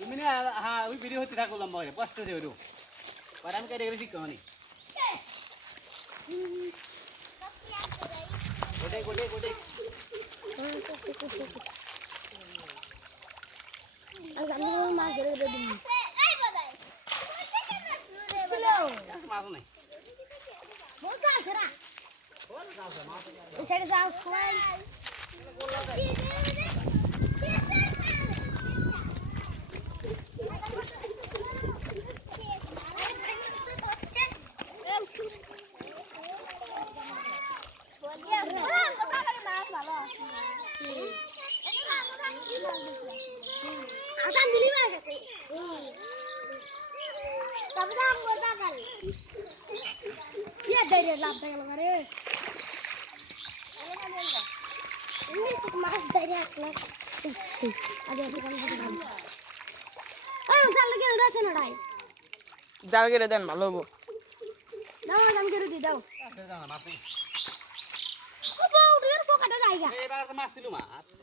তুমি না হ্যাঁ ওই ভিডিও হতে থাকো লম্বা হয়ে কষ্ট হয়ে ওরও পরে আমি কেটে গেলে শিখতে মানে গোটে গোটে গোটে মাছ ধরে দিন মাছ নাই সাইডে যাও সবাই আটা মিলি মার গেছে তবে দাম বলতা গেল কি দেরে লাভ গেল রে মাছ দেরে আসলো আগে দোকান থেকে ওই জাল লাগে দাসে নড়াই জাল কেটে দেন ভালো হবো দাও দাম করে দি দাও মাছ নেই ও বাউডের পোকাটা জায়গা এবার মাছ ছিল মাছ